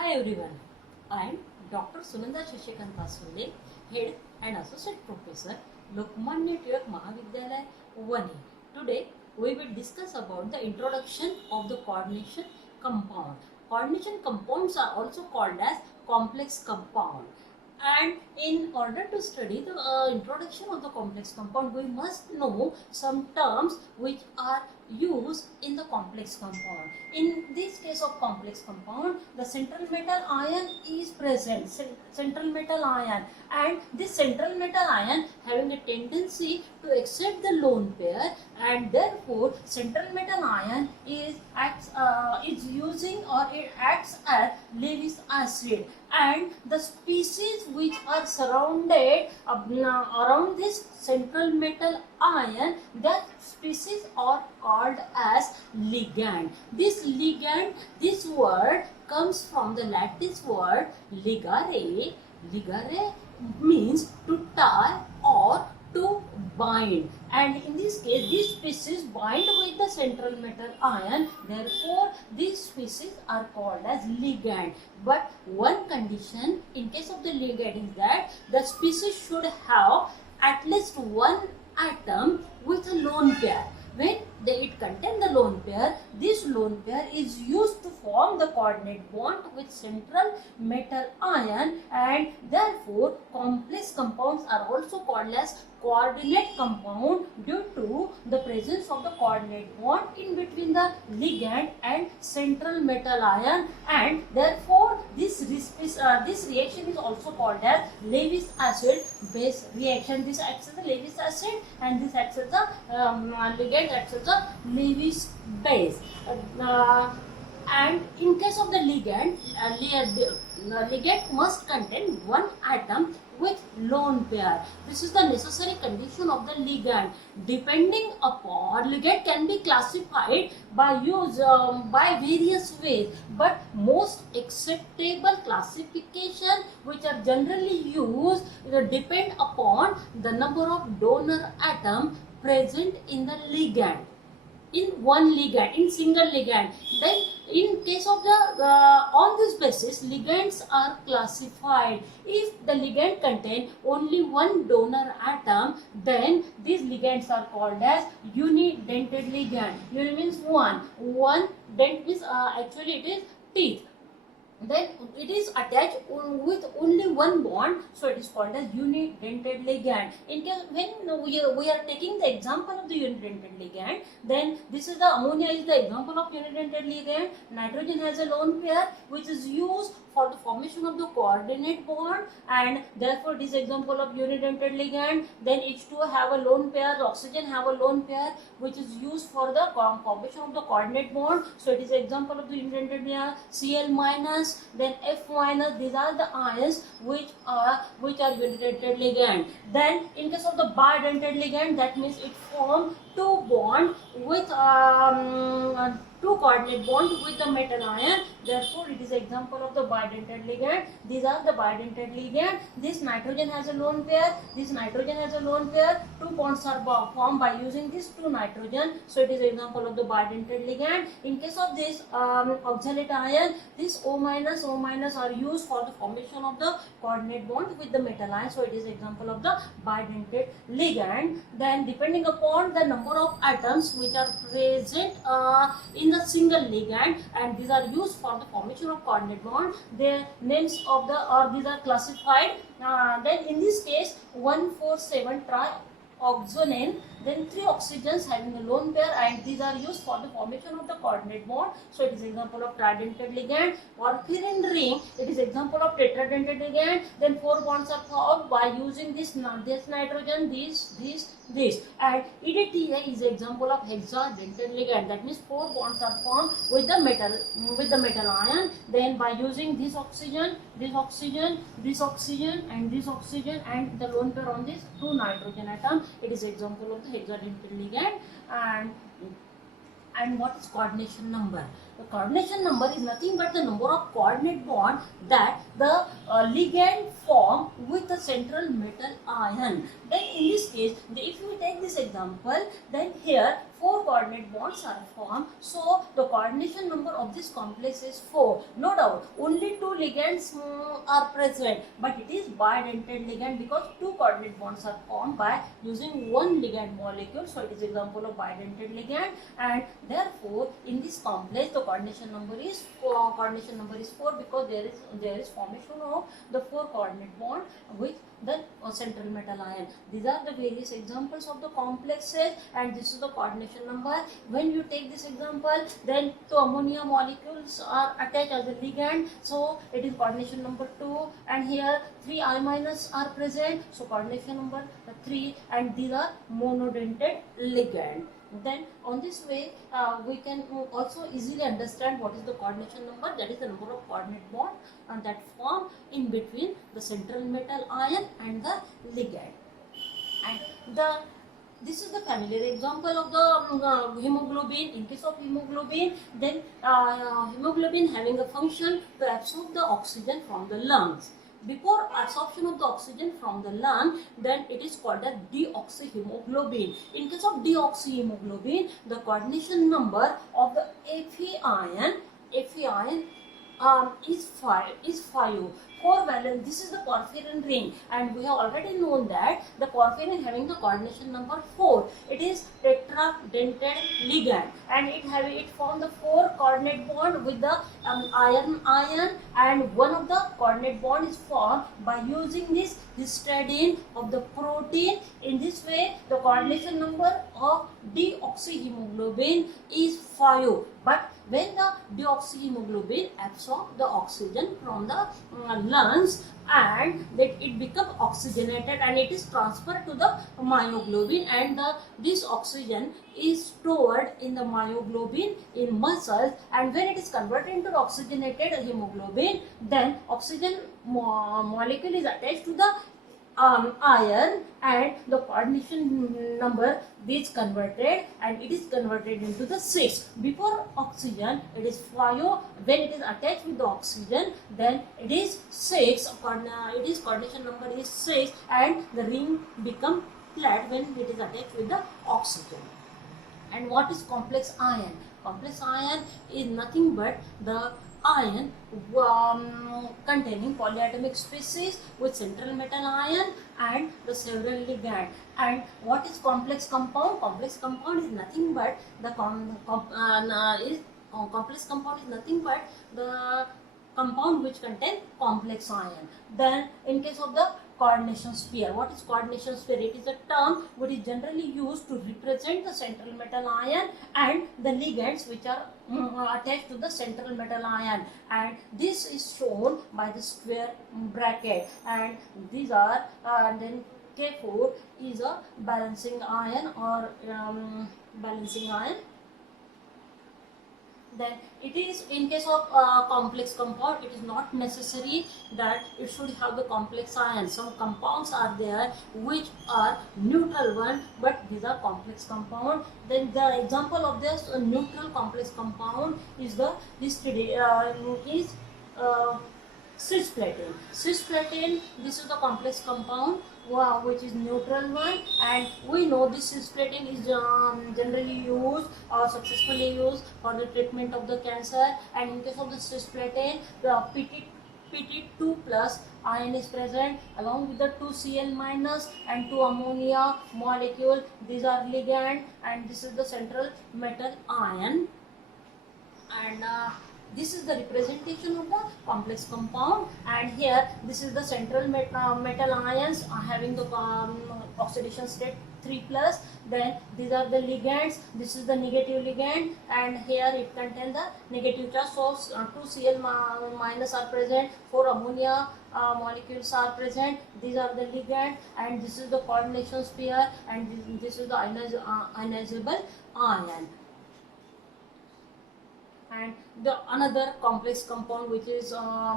Hi everyone, I am Dr. Sunanda Aswale, Head and Associate Professor, Lokmanya Tilak Mahavidyalaya, Vani. Today we will discuss about the introduction of the coordination compound. Coordination compounds are also called as complex compound. And in order to study the introduction of the complex compound, we must know some terms which are used in the complex compound. In this case of complex compound, the central metal ion is present, central metal ion, and this central metal ion having a tendency to accept the lone pair, and therefore central metal ion is using or it acts as Lewis acid, and the species which are surrounded around this central metal ion, that species are called as ligand. This ligand, this word comes from the Latin word ligare. Ligare means to tie or to bind, and in this case this species bind with the central metal ion, therefore these species are called as ligand. But one condition in case of the ligand is that the species should have at least one atom with a lone pair. When it contains the lone pair, this lone pair is used to form the coordinate bond with central metal ion, and therefore complex compounds are also called as coordinate compound due to the presence of the coordinate bond in between the ligand and central metal ion, and therefore this reaction is also called as Lewis acid base reaction. This acts as the Lewis acid and this acts as the ligand acts as the Lewis base. And in case of the ligand, ligand must contain one atom with lone pair. This is the necessary condition of the ligand. Depending upon, ligand can be classified by various ways, but most acceptable classification which are generally used depend upon the number of donor atom present in the ligand. In one ligand, in single ligand, then in case of the on this basis ligands are classified. If the ligand contain only one donor atom, then these ligands are called as unidentate ligand. Uni means one dent means actually it is teeth, then it is attached with only one bond, so it is called as unidentate ligand. In case when we are taking the example of the unidentate ligand, then this is the ammonia is the example of unidentate ligand. Nitrogen has a lone pair which is used for the formation of the coordinate bond, and therefore this example of unidentate ligand. Then H2O have a lone pair, the oxygen have a lone pair which is used for the formation of the coordinate bond, so it is example of the unidentate ligand. Cl minus, then F minus, these are the ions which are unidentate ligand. Then in case of the bidentate ligand, that means it forms two bond with two coordinate bond with the metal ion, therefore it is example of the bidentate ligand. These are the bidentate ligand. This nitrogen has a lone pair, this nitrogen has a lone pair, two bonds are formed by using this two nitrogen, so it is example of the bidentate ligand. In case of this oxalate ion, this O minus are used for the formation of the coordinate bond with the metal ion, so it is example of the bidentate ligand. Then depending upon the number of atoms which are present in the single ligand, and these are used for the formation of coordinate bond, their names of the these are classified. Then in this case 1,4,7 trioxanane, then 3 oxygens having a lone pair, and these are used for the formation of the coordinate bond, so it is example of tridentate ligand. Porphyrin ring, it is example of tetradentate ligand. Then 4 bonds are formed by using this nitrogen, this, and EDTA is example of hexadentate ligand, that means 4 bonds are formed with the metal ion. Then by using this oxygen, and the lone pair on this 2 nitrogen atom, it is example of the hexadentate ligand. And what is coordination number? The coordination number is nothing but the number of coordinate bond that the ligand form with the central metal ion. Then in this case, if we take this example, then here 4 coordinate bonds are formed. So the coordination number of this complex is 4. No doubt, only 2 ligands are present, but it is bidentate ligand because 2 coordinate bonds are formed by using one ligand molecule. So it is example of bidentate ligand, and therefore in this complex the coordination number is 4. Coordination number is 4 because there is formation of the 4 coordinate bond with the central metal ion. These are the various examples of the complexes, and this is the coordination number. When you take this example, then 2 ammonia molecules are attached as a ligand, so it is coordination number 2, and here 3 I minus are present, so coordination number 3, and these are monodentate ligand. Then on this way we can also easily understand what is the coordination number, that is the number of coordinate bond that form in between the central metal ion and the ligand. And this is the familiar example of the hemoglobin. In case of hemoglobin, then hemoglobin having a function to absorb the oxygen from the lungs. Before absorption of the oxygen from the lung, then it is called as deoxyhemoglobin. In case of deoxyhemoglobin, the coordination number of the Fe ion is 5. 4 valence. This is the porphyrin ring, and we have already known that the porphyrin having the coordination number 4. It is tetradentate ligand, and it form the 4 coordinate bond with the iron, and one of the coordinate bond is formed by using this histidine of the protein. In this way, the coordination number of deoxyhemoglobin is 5. But when the deoxyhemoglobin absorbs the oxygen from the lungs, and that it becomes oxygenated and it is transferred to the myoglobin, and this oxygen is stored in the myoglobin in muscles, and when it is converted into oxygenated hemoglobin, then oxygen molecule is attached to the iron, and the coordination number is converted, and it is converted into the 6. Before oxygen it is 5, when it is attached with the oxygen, then it is 6. It is coordination number is 6, and the ring become flat when it is attached with the oxygen. And what is complex ion? Complex ion is nothing but the ion containing polyatomic species with central metal ion and the several ligand. And what is complex compound? Complex compound is nothing but the complex compound is nothing but the compound which contain complex ion. Then in case of the coordination sphere, what is coordination sphere? It is a term which is generally used to represent the central metal ion and the ligands which are attached to the central metal ion, and this is shown by the square bracket. And these are then K4 is a balancing ion or balancing ion. Then it is in case of complex compound, it is not necessary that it should have the complex ion. Some compounds are there which are neutral one, but these are complex compound. Then the example of this neutral complex compound is the cisplatin. Cisplatin, this is the complex compound which is neutral one, and we know this cisplatin is generally used or successfully used for the treatment of the cancer. And in case of the cisplatin, the Pt2 plus ion is present along with the 2Cl minus and 2 ammonia molecule. These are ligand, and this is the central metal ion. And this is the representation of the complex compound, and here this is the central metal ions having the oxidation state 3 plus. Then these are the ligands. This is the negative ligand, and here it contains the negative charge. So 2Cl minus are present, 4 ammonia molecules are present. These are the ligand, and this is the coordination sphere, and this is the ionizable ion. And the another complex compound which is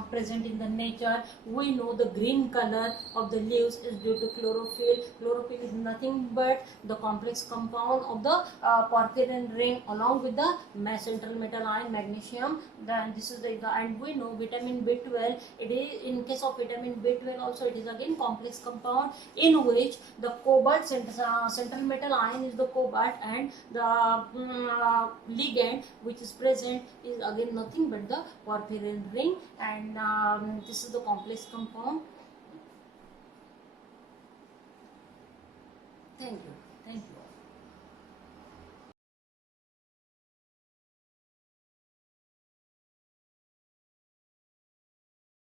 present in the nature. We know the green color of the leaves is due to chlorophyll. Chlorophyll is nothing but the complex compound of the porphyrin ring along with the central metal ion magnesium. Then this is the, and we know vitamin B12, it is in case of vitamin B12 also it is again complex compound, in which the cobalt central metal ion is the cobalt, and the ligand which is present is again nothing but the porphyrin ring, and this is the complex compound. Thank you. Thank you.